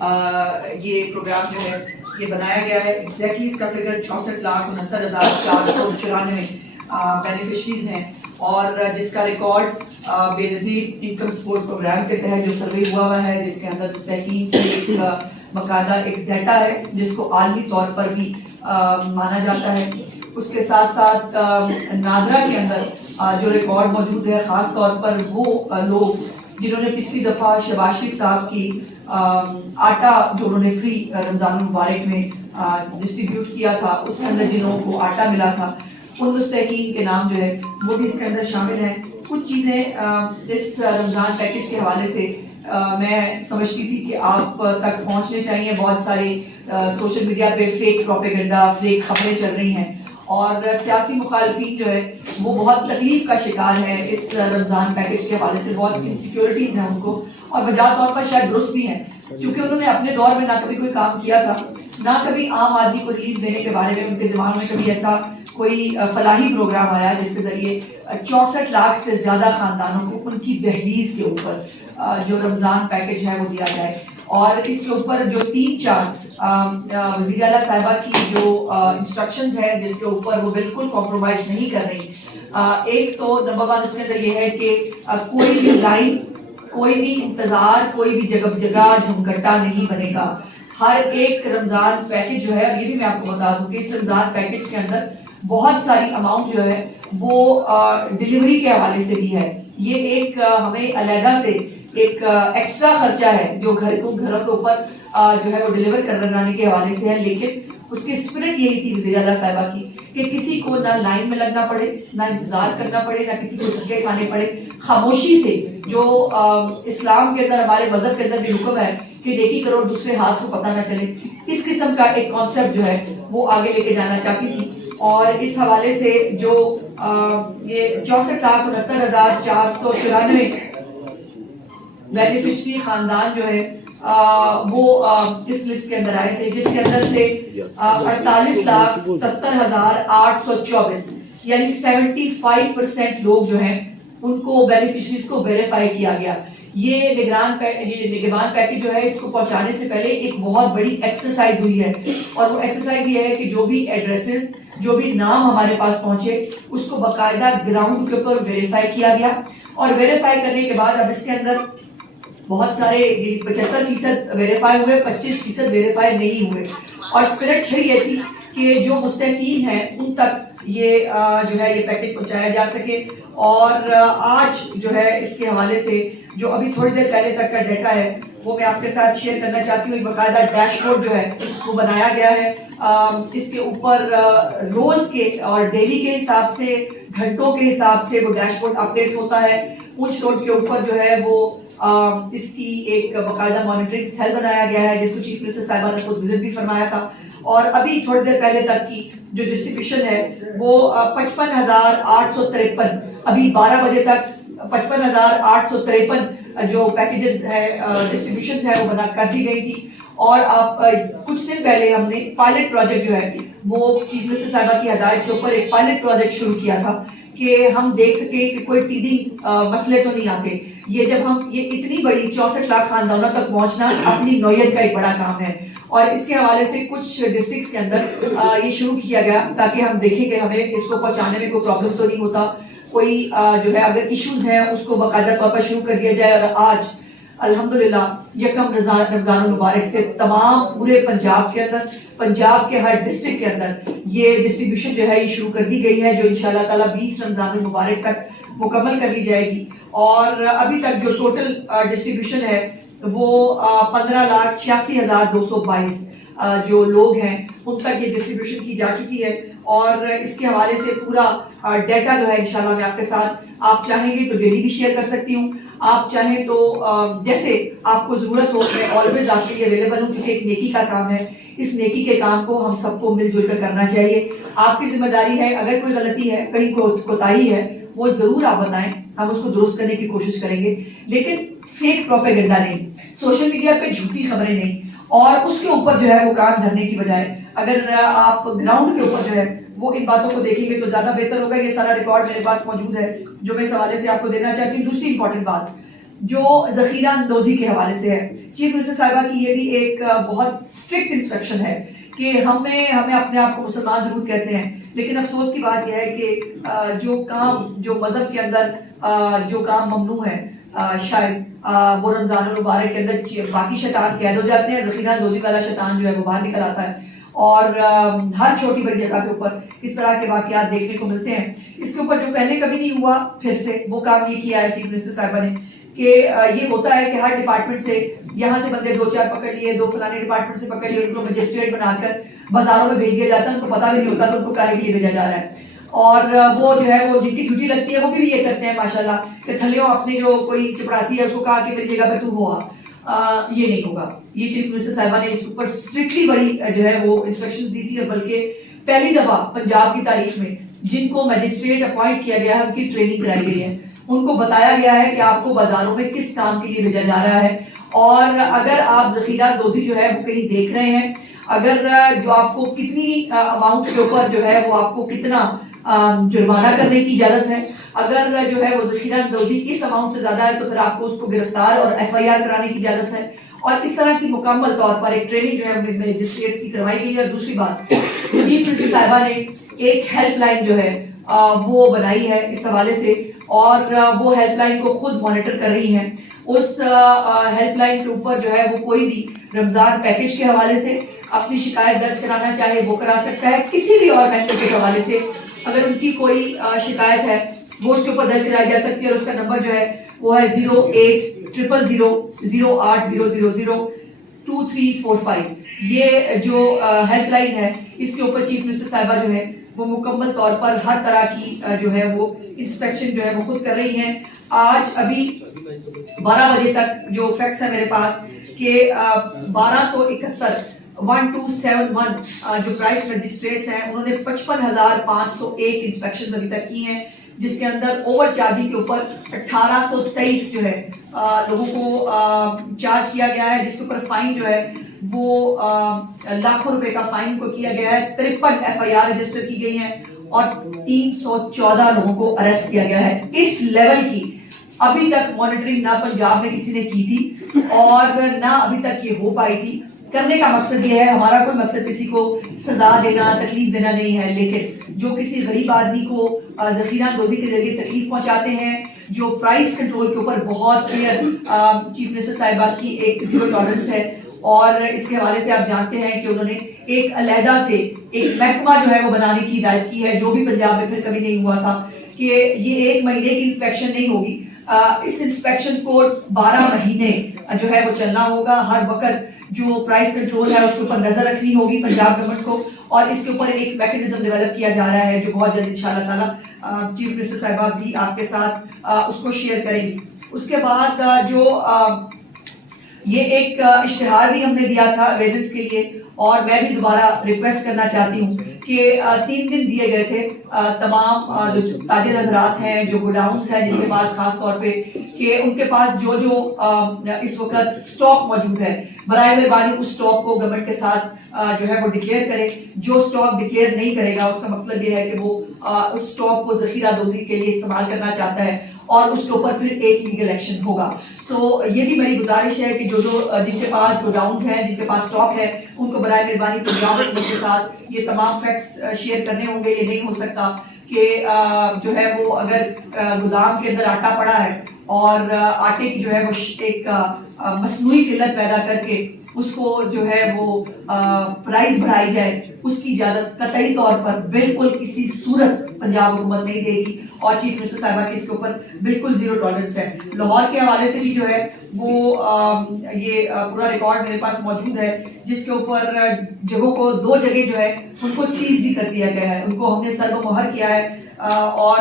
یہ پروگرام جو ہے یہ بنایا گیا ہے. ایگزیکٹلی اس کا فگر 64,69,494 بینیفیشریز ہیں اور جس کا ریکارڈ بے نظیر انکم سپورٹ پروگرام کے تحت جو سروے ہوا ہے، جس کے اندر مستحقین کی ایک باقاعدہ ایک ڈیٹا ہے جس کو عالمی طور پر بھی مانا جاتا ہے. اس کے ساتھ ساتھ نادرا کے اندر جو ریکارڈ موجود ہے، خاص طور پر وہ لوگ جنہوں نے پچھلی دفعہ شہباز شریف صاحب کی آٹا جو انہوں نے فری رمضان المبارک میں ڈسٹریبیوٹ کیا تھا، اس کے اندر جنہوں کو آٹا ملا تھا، ان مستحقین کے نام جو ہے وہ بھی اس کے اندر شامل ہیں. کچھ چیزیں اس رمضان پیکج کے حوالے سے میں سمجھتی تھی کہ آپ تک پہنچنے چاہیے. بہت سارے سوشل میڈیا پہ فیک پروپیگنڈا، فیک خبریں چل رہی ہیں اور سیاسی مخالفین جو ہے وہ بہت تکلیف کا شکار ہے اس رمضان پیکج کے حوالے سے. بہت انسیکیورٹیز ہیں ان کو، اور بجا طور پر شاید درست بھی ہیں، کیونکہ انہوں نے اپنے دور میں نہ کبھی کوئی کام کیا تھا، نہ کبھی عام آدمی کو ریلیف دینے کے بارے میں ان کے دماغ میں کبھی ایسا کوئی فلاحی پروگرام آیا جس کے ذریعے 64 لاکھ سے زیادہ خاندانوں کو ان کی دہلیز کے اوپر جو رمضان پیکج ہے وہ دیا جائے. اور اس کے اوپر جو 3-4 وزیر اعلیٰ صاحبہ کی جو انسٹرکشنز ہیں جس کے اوپر وہ بالکل کمپرومائز نہیں کر رہی. ایک تو نمبر 1 اس کے اندر یہ ہے کہ کوئی بھی لائن، کوئی بھی انتظار، کوئی بھی جگہ جھمگٹا نہیں بنے گا. ہر ایک رمضان پیکج جو ہے، اور یہ بھی میں آپ کو بتا دوں کہ اس رمضان پیکج کے اندر بہت ساری اماؤنٹ جو ہے وہ ڈیلیوری کے حوالے سے بھی ہے. یہ ایک ہمیں علیحدہ سے ایک ایکسٹرا خرچہ ہے جو گھروں کے اوپر جو ہے وہ ڈیلیور کرنے کے حوالے سے ہے. لیکن اس کی اسپرٹ یہی تھی وزیر اعلیٰ صاحبہ کی کہ کسی کو نہ لائن میں لگنا پڑے، نہ انتظار کرنا پڑے، نہ کسی کو دھکے کھانے پڑے. خاموشی سے جو اسلام کے اندر، ہمارے مذہب کے اندر بھی حکم ہے کہ نیکی کرو دوسرے ہاتھ کو پتہ نہ چلے، اس قسم کا ایک کانسیپٹ جو ہے وہ آگے لے کے جانا چاہتی تھی. اور اس حوالے سے جو یہ 64,69,494 بینیفیشری خاندان جو ہے وہ اس لسٹ کے اندر آئے تھے، جس کے اندر سے 48,77,824 یعنی 75% لوگ جو ہیں ان کو بینیفیشریز کو ویریفائی کیا گیا. یہ نگران پیکج جو ہے اس کو پہنچانے سے پہلے ایک بہت بڑی ایکسرسائز ہوئی ہے، اور وہ ایکسرسائز یہ ہے کہ جو بھی ایڈریسز، جو بھی نام ہمارے پاس پہنچے اس کو باقاعدہ گراؤنڈ کے اوپر ویریفائی کیا گیا. اور ویریفائی کرنے کے بعد اب اس کے اندر بہت سارے 75% ویریفائی ہوئے، 25% ویریفائی نہیں ہوئے. اور اسپرٹ پھر یہ تھی کہ جو مستحقین ہیں ان تک یہ جو ہے یہ پیکج پہنچایا جا سکے. اور آج جو ہے اس کے حوالے سے جو ابھی تھوڑی دیر پہلے تک کا ڈیٹا ہے وہ میں آپ کے ساتھ شیئر کرنا چاہتی ہوں. باقاعدہ ڈیش بورڈ جو ہے وہ بنایا گیا ہے. اس کے اوپر روز کے اور ڈیلی کے حساب سے، گھنٹوں کے حساب سے وہ ڈیش بورڈ اپڈیٹ ہوتا ہے. پونچھ روڈ کے اوپر جو ہے وہ اس کی ایک باقاعدہ مانیٹرنگ سیل بنایا گیا ہے جس کو چیف منسٹر صاحبہ نے خود وزٹ بھی فرمایا تھا. اور ابھی تھوڑی دیر پہلے تک کی جو ڈسٹریبیوشن ہے وہ 55,853 ابھی 12 بجے تک 55,853 جو پیکیجز ہے ڈسٹریبیوشنز ہے وہ بنا کر دی گئی تھی. اور آپ کچھ دن پہلے ہم نے پائلٹ پروجیکٹ جو ہے وہ چیف منسٹر صاحبہ کی ہدایت کے اوپر ایک پائلٹ پروجیکٹ شروع کیا تھا کہ ہم دیکھ سکیں کہ کوئی ٹیدنگ مسئلے تو نہیں آتے. یہ جب ہم یہ اتنی بڑی 64 لاکھ خاندانوں تک پہنچنا اپنی نوعیت کا ایک بڑا کام ہے. اور اس کے حوالے سے کچھ ڈسٹرکٹس کے اندر یہ شروع کیا گیا تاکہ ہم دیکھیں کہ ہمیں اس کو پہنچانے میں کوئی پرابلم تو نہیں ہوتا، کوئی جو ہے اگر ایشوز ہیں اس کو باقاعدہ طور پر شروع کر دیا جائے. اور آج الحمدللہ یکم رمضان المبارک سے تمام پورے پنجاب کے اندر، پنجاب کے ہر ڈسٹرکٹ کے اندر یہ ڈسٹریبیوشن جو ہے یہ شروع کر دی گئی ہے، جو انشاءاللہ تعالیٰ 20 رمضان المبارک تک مکمل کر لی جائے گی. اور ابھی تک جو ٹوٹل ڈسٹریبیوشن ہے وہ 15,86,222 جو لوگ ہیں ان تک یہ ڈسٹریبیوشن کی جا چکی ہے. اور اس کے حوالے سے پورا ڈیٹا جو ہے انشاءاللہ میں آپ کے ساتھ، آپ چاہیں گے تو ڈیلی بھی شیئر کر سکتی ہوں، آپ چاہیں تو جیسے آپ کو ضرورت ہو میں آلویز آپ کے لیے اویلیبل ہوں، چونکہ ایک نیکی کا کام ہے. اس نیکی کے کام کو ہم سب کو مل جل کر کرنا چاہیے. آپ کی ذمہ داری ہے، اگر کوئی غلطی ہے، کہیں کوتاہی ہے، وہ ضرور آپ بتائیں، ہم اس کو درست کرنے کی کوشش کریں گے. لیکن فیک پروپیگنڈا نہیں، سوشل میڈیا پہ جھوٹی خبریں نہیں، اور اس کے اوپر جو ہے وہ کان دھرنے کی بجائے اگر آپ گراؤنڈ کے اوپر جو ہے وہ ان باتوں کو دیکھیں گے تو زیادہ بہتر ہوگا. یہ سارا ریکارڈ میرے پاس موجود ہے جو میں اس حوالے سے آپ کو دینا چاہتی ہوں. دوسری امپورٹنٹ بات جو ذخیرہ اندوزی کے حوالے سے ہے، چیف منسٹر صاحبہ کی یہ بھی ایک بہت اسٹرکٹ انسٹرکشن ہے کہ ہمیں اپنے آپ کو مسلمان ضرور کہتے ہیں، لیکن افسوس کی بات یہ ہے کہ جو مذہب کے اندر جو کام ممنوع ہے شاید وہ رمضان المبارک کے اندر باقی شیطان قید ہو جاتے ہیں، ذخیرہ اندوزی والا شیطان جو ہے وہ باہر نکل آتا ہے، اور ہر چھوٹی بڑی جگہ کے اوپر اس طرح کے واقعات دیکھنے کو ملتے ہیں۔ اس کے اوپر جو پہلے کبھی نہیں ہوا پھر سے وہ کام یہ کیا ہے چیف منسٹر صاحبہ نے کہ یہ ہوتا ہے کہ ہر ڈپارٹمنٹ سے یہاں سے بندے 2-4 پکڑ لیے، 2 فلانے ڈپارٹمنٹ سے پکڑ لیے، ان کو مجسٹریٹ بنا کر بازاروں میں بھیج دیا جاتا ہے، ان کو پتہ بھی نہیں ہوتا تو ان کو کاہے کے لیے بھیجا جا رہا ہے، اور وہ جو ہے وہ جن کی ڈیوٹی لگتی ہے وہ بھی یہ کرتے ہیں ماشاءاللہ کہ تھلیوں اپنے جو کوئی چپڑاسی ہے اس کو کہا کہ میری جگہ پہ تو ہوا، یہ نہیں ہوگا۔ یہ چیف منسٹر صاحبہ نے اس کے اوپر اسٹرکٹلی بڑی جو ہے وہ انسٹرکشنز دی تھی، اور بلکہ پہلی دفعہ پنجاب کی تاریخ میں جن کو میجسٹریٹ اپوائنٹ کیا گیا ہے ان کی ٹریننگ کرائی گئی ہے، ان کو بتایا گیا ہے کہ آپ کو بازاروں میں کس کام کے لیے بھیجا جا رہا ہے، اور اگر آپ ذخیرہ دوزی جو ہے وہ کہیں دیکھ رہے ہیں، اگر جو آپ کو کتنی اماؤنٹ کے اوپر جو ہے وہ آپ کو کتنا جرمانہ کرنے کی اجازت ہے، اگر جو ہے وہ ذخیرہ اندوزی اس اماؤنٹ سے زیادہ ہے تو پھر آپ کو اس کو گرفتار اور FIR کرانے کی اجازت ہے، اور اس طرح کی مکمل طور پر ایک ٹریننگ جو ہے میجسٹریٹس کی کروائی گئی ہے۔ اور دوسری بات، چیف منسٹر صاحبہ نے ایک ہیلپ لائن جو ہے وہ بنائی ہے اس حوالے سے، اور وہ ہیلپ لائن کو خود مانیٹر کر رہی ہیں۔ اس ہیلپ لائن کے اوپر جو ہے وہ کوئی بھی رمضان پیکج کے حوالے سے اپنی شکایت درج کرانا چاہے وہ کرا سکتا ہے، کسی بھی اور میٹر کے حوالے سے اگر ان کی کوئی شکایت ہے وہ اس کے اوپر درج کرائی جا سکتی ہے، اور اس کا نمبر جو ہے وہ ہے 0800008002345۔ یہ جو ہیلپ لائن ہے اس کے اوپر چیف منسٹر صاحبہ جو ہے وہ مکمل طور پر ہر طرح کی جو ہے وہ انسپیکشن جو ہے وہ خود کر رہی ہیں۔ آج ابھی 12 بجے تک جو فیکٹس ہیں میرے پاس کہ 1271 جو پرائس میجسٹریٹس ہیں انہوں نے 55,501 انسپیکشنز ابھی تک کی ہیں، جس کے اندر اوور چارجنگ کے اوپر 1823 جو ہے لوگوں کو چارج کیا گیا ہے، جس کے اوپر فائن جو ہے وہ لاکھوں روپے کا فائن کو کیا گیا ہے، 53 FIR رجسٹر کی گئی ہیں، اور 314 لوگوں کو اریسٹ کیا گیا ہے۔ اس لیول کی ابھی تک مانیٹرنگ نہ پنجاب میں کسی نے کی تھی اور نہ ابھی تک یہ ہو پائی تھی۔ کرنے کا مقصد یہ ہے، ہمارا کوئی مقصد کسی کو سزا دینا، تکلیف دینا نہیں ہے، لیکن جو کسی غریب آدمی کو ذخیرہ اندوزی کے ذریعے تکلیف پہنچاتے ہیں، جو پرائس کنٹرول کے اوپر بہت کلیئر چیف منسٹر صاحبہ کی ایک زیرو ٹالرنس ہے، اور اس کے حوالے سے آپ جانتے ہیں کہ انہوں نے ایک علیحدہ سے ایک محکمہ جو ہے وہ بنانے کی ہدایت کی ہے، جو بھی پنجاب میں پھر کبھی نہیں ہوا تھا کہ یہ 1 مہینے کی انسپیکشن نہیں ہوگی، اس انسپیکشن کو 12 مہینے جو ہے وہ چلنا ہوگا، ہر وقت جو پرائس کنٹرول ہے اس کے اوپر نظر رکھنی ہوگی پنجاب گورنمنٹ کو، اور اس کے اوپر ایک میکنزم ڈیولپ کیا جا رہا ہے جو بہت جلد انشاءاللہ تعالیٰ چیف منسٹر صاحبہ بھی آپ کے ساتھ اس کو شیئر کریں گی۔ اس کے بعد جو یہ ایک اشتہار بھی ہم نے دیا تھا اویئرنس کے لیے، اور میں بھی دوبارہ ریکویسٹ کرنا چاہتی ہوں کہ 3 دن دیے گئے تھے تمام جو تاجر حضرات ہیں، جو گوڈاؤنس ہیں جن کے پاس خاص طور پہ کہ ان کے پاس جو اس وقت سٹاک موجود ہے، برائے مہربانی اس سٹاک کو گورنمنٹ کے ساتھ جو ہے وہ ڈکلیئر کرے۔ جو سٹاک ڈکلیئر نہیں کرے گا اس کا مطلب یہ ہے کہ وہ اس سٹاک کو ذخیرہ دوزی کے لیے استعمال کرنا چاہتا ہے، اور اس کے اوپر پھر ایک لیگل ایکشن ہوگا۔ سو یہ بھی میری گزارش ہے کہ جو جن کے پاس گوڈاؤنس ہیں، جن کے پاس سٹاک ہے، ان کو برائے مہربانی پنجاب حکومت کے ساتھ یہ تمام فیکٹس شیئر کرنے ہوں گے۔ یہ نہیں ہو سکتا کہ جو ہے وہ اگر گودام کے اندر آٹا پڑا ہے اور آٹے کی جو ہے وہ ایک مصنوعی قلت پیدا کر کے اس کو جو ہے وہ پرائز بڑھائی جائے، اس کی اجازت قطعی طور پر بالکل کسی صورت پنجاب حکومت نہیں دے گی، اور چیف منسٹر صاحبہ کی اس کے اوپر بالکل زیرو ٹالرنس ہے۔ لاہور کے حوالے سے بھی جو ہے وہ یہ پورا ریکارڈ میرے پاس موجود ہے، جس کے اوپر جگہوں کو 2 جگہ جو ہے ان کو سیز بھی کر دیا گیا ہے، ان کو ہم نے سر و مہر کیا ہے، اور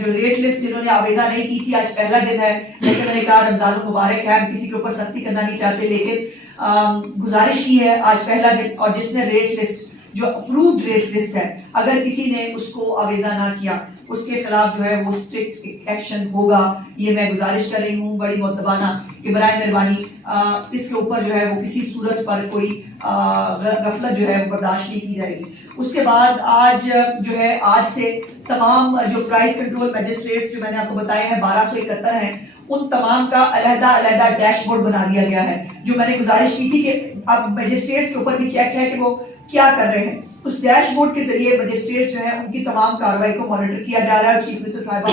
جو ریٹ لسٹ جنہوں نے آویزہ نہیں کی تھی، آج پہلا دن ہے، لیکن میں نے کہا رمضان المبارک ہے، ہم کسی کے اوپر سختی کرنا نہیں چاہتے، لیکن گزارش کی ہے آج پہلا دن، اور جس نے ریٹ لسٹ جو اپرووڈ ریٹ لسٹ ہے اگر کسی نے اس کو آویزہ نہ کیا اس کے خلاف جو ہے وہ اسٹرکٹ ایکشن ہوگا۔ یہ میں گزارش کر رہی ہوں بڑی مؤدبانہ کہ برائے مہربانی اس کے اوپر جو ہے وہ کسی صورت پر کوئی غفلت جو ہے وہ برداشت نہیں کی جائے گی۔ اس کے بعد آج جو ہے آج سے تمام جو پرائس کنٹرول میجسٹریٹس جو میں نے آپ کو بتایا ہے 1271 ہیں، ان تمام کا علیحدہ ڈیش بورڈ بنا دیا گیا ہے، جو میں نے گزارش کی تھی کہ اب مجسٹریٹ کے اوپر بھی چیک ہے کہ وہ کیا کر رہے ہیں۔ اس ڈیش بورڈ کے ذریعے مجسٹریٹ جو ہیں ان کی تمام کارروائی کو مانیٹر کیا جا رہا ہے، اور چیف منسٹر صاحبہ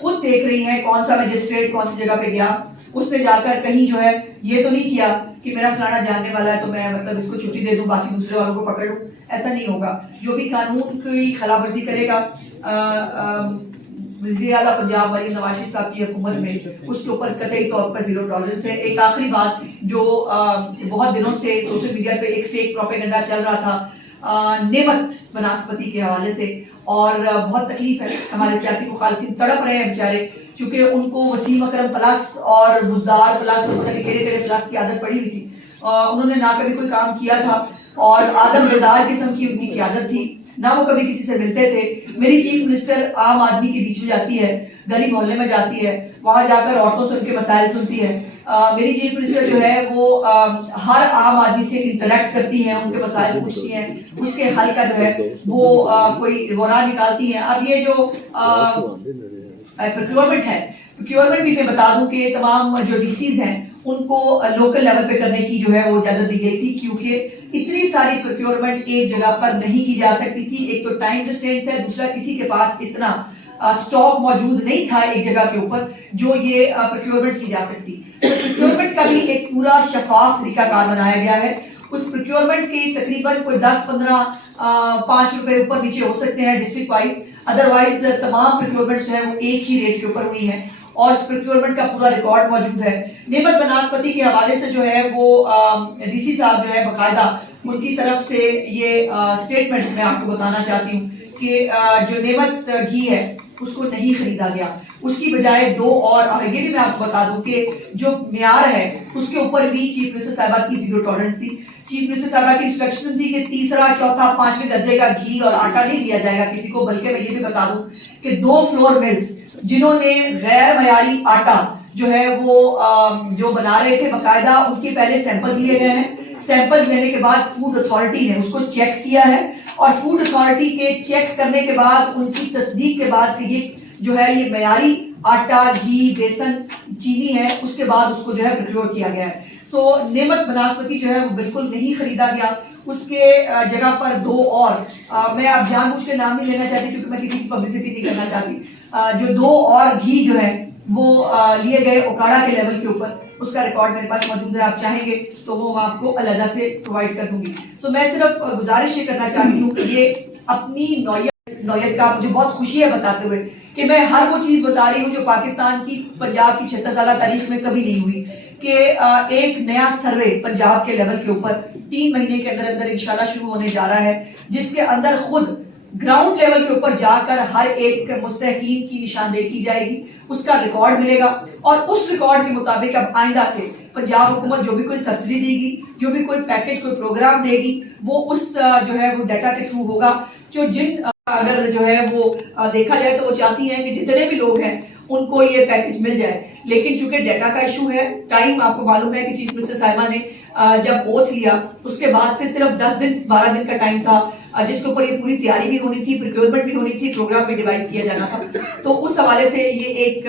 خود دیکھ رہی ہیں کون سا مجسٹریٹ کون سی جگہ پہ گیا، اس نے جا کر کہیں جو ہے یہ تو نہیں کیا کہ میرا فلانا جاننے والا ہے تو میں مطلب اس کو چھٹی دے دوں باقی دوسرے والوں کو پکڑ لوں، ایسا نہیں ہوگا۔ جو بھی قانون کی خلاف ورزی کرے گا وزیر اعلیٰ پنجاب مریم نواز شریف صاحب کی حکومت میں اس کے اوپر قطعی طور پر زیرو ٹالرنس ہے۔ ایک آخری بات جو بہت دنوں سے سوشل میڈیا پہ ایک فیک پروپیگنڈا چل رہا تھا نعمت بناسپتی کے حوالے سے، اور بہت تکلیف ہے، ہمارے سیاسی مخالفین تڑپ رہے ہیں بیچارے، چونکہ ان کو وسیم اکرم پلس اور بزدار پلس اور کیڑے پلس کی عادت پڑی ہوئی تھی، انہوں نے نہ کبھی کوئی کام کیا تھا اور آدم بیدار قسم کی ان کی عادت تھی، نہ وہ کبھی کسی سے ملتے تھے۔ میری چیف منسٹر عام آدمی کے بیچ میں جاتی ہے، گلی محلے میں جاتی ہے، وہاں جا کر عورتوں سے ان کے مسائل سنتی ہے۔ میری چیف منسٹر جو ہے وہ ہر عام آدمی سے انٹریکٹ کرتی ہیں، ان کے مسائل پوچھتی ہیں، اس کے حل کا جو ہے وہ کوئی راہ نکالتی ہیں۔ اب یہ جو پروکیورمنٹ ہے، پروکیورمنٹ بھی میں بتا دوں کہ تمام جو ڈی سیز ہیں ان کو لوکل لیول پہ کرنے کی جو ہے وہ اجازت دی گئی تھی، کیونکہ اتنی ساری پروکیورمنٹ ایک جگہ پر نہیں کی جا سکتی تھی۔ ایک تو ٹائم ڈسٹینس ہے، دوسرا کسی کے پاس اتنا سٹاک موجود نہیں تھا ایک جگہ کے اوپر جو یہ پروکیورمنٹ کی جا سکتی۔ پروکیورمنٹ کا بھی ایک پورا شفاف طریقہ کار بنایا گیا ہے۔ اس پروکیورمنٹ کے تقریباً کوئی 10-15 5 روپے اوپر نیچے ہو سکتے ہیں ڈسٹرکٹ وائز، ادروائز تمام پروکیورمنٹس جو ہیں وہ ایک ہی ریٹ کے اوپر ہوئی ہیں، اور اس پروکیورمنٹ کا پورا ریکارڈ موجود ہے۔ نعمت بناسپتی کے حوالے سے جو ہے وہ ڈی سی صاحب جو ہے باقاعدہ ان کی طرف سے یہ سٹیٹمنٹ میں آپ کو بتانا چاہتی ہوں کہ جو نعمت گھی ہے اس کو نہیں خریدا گیا، اس کی بجائے 2 اور یہ بھی میں آپ کو بتا دوں کہ جو معیار ہے اس کے اوپر بھی چیف منسٹر صاحبہ کی زیرو ٹالرنس تھی۔ چیف منسٹر صاحبہ کی انسٹرکشن تھی کہ تیسرا، چوتھا، 5ویں درجے کا گھی اور آٹا نہیں دیا جائے گا کسی کو، بلکہ میں یہ بھی بتا دوں کہ 2 فلور ملز جنہوں نے غیر معیاری آٹا جو ہے وہ جو بنا رہے تھے باقاعدہ ان کے پہلے سیمپلز لیے گئے ہیں، سیمپلز لینے کے بعد فوڈ اتھارٹی نے اس کو چیک کیا ہے، اور فوڈ اتھارٹی کے چیک کرنے کے بعد ان کی تصدیق کے بعد کہ یہ جو ہے یہ معیاری آٹا، گھی، بیسن، چینی ہے، اس کے بعد اس کو جو ہے پروکیور کیا گیا ہے۔ سو نعمت بناسپتی جو ہے وہ بالکل نہیں خریدا گیا، اس کے جگہ پر 2 اور میں اب جان بوجھ کے نام نہیں لینا چاہتی کیونکہ میں کسی کی پبلسٹی نہیں کرنا چاہتی، جو 2 اور گھی جو ہے وہ لیے گئے اوکاڑا کے لیول کے اوپر، اس کا ریکارڈ میرے پاس موجود ہے، آپ چاہیں گے تو وہ آپ کو علیحدہ سے پرووائڈ کر دوں گی۔ سو میں صرف گزارش یہ کرنا چاہتی ہوں کہ یہ اپنی نوعیت کا مجھے بہت خوشی ہے بتاتے ہوئے کہ میں ہر وہ چیز بتا رہی ہوں جو پاکستان کی پنجاب کی 76 سالہ تاریخ میں کبھی نہیں ہوئی، کہ ایک نیا سروے پنجاب کے لیول کے اوپر 3 مہینے کے اندر اندر انشاءاللہ شروع ہونے جا رہا ہے، جس کے اندر خود گراؤنڈ لیول کے اوپر جا کر ہر ایک مستحقین کی نشاندہی کی جائے گی، اس کا ریکارڈ ملے گا، اور اس ریکارڈ کے مطابق اب آئندہ سے پنجاب حکومت جو بھی کوئی سبسڈی دے گی، جو بھی کوئی پیکج، کوئی پروگرام دے گی، وہ اس جو ہے وہ ڈیٹا کے تھرو ہوگا۔ جو جن اگر جو ہے وہ دیکھا جائے تو وہ چاہتی ہیں کہ جتنے بھی لوگ ہیں ان کو یہ پیکج مل جائے، لیکن چونکہ ڈیٹا کا ایشو ہے، ٹائم آپ کو معلوم ہے کہ چیف منسٹر صاحبہ نے جب اوتھ لیا اس کے بعد سے صرف 10 دن 12 دن کا ٹائم تھا، جس کے اوپر یہ پوری تیاری بھی ہونی تھی، پروکیورمنٹ بھی ہونی تھی، پروگرام بھی ڈیوائز کیا جانا تھا۔ تو اس حوالے سے یہ ایک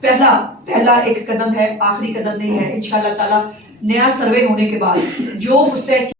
پہلا ایک قدم ہے، آخری قدم نہیں ہے۔ انشاءاللہ تعالی نیا سروے ہونے کے بعد جو مستحق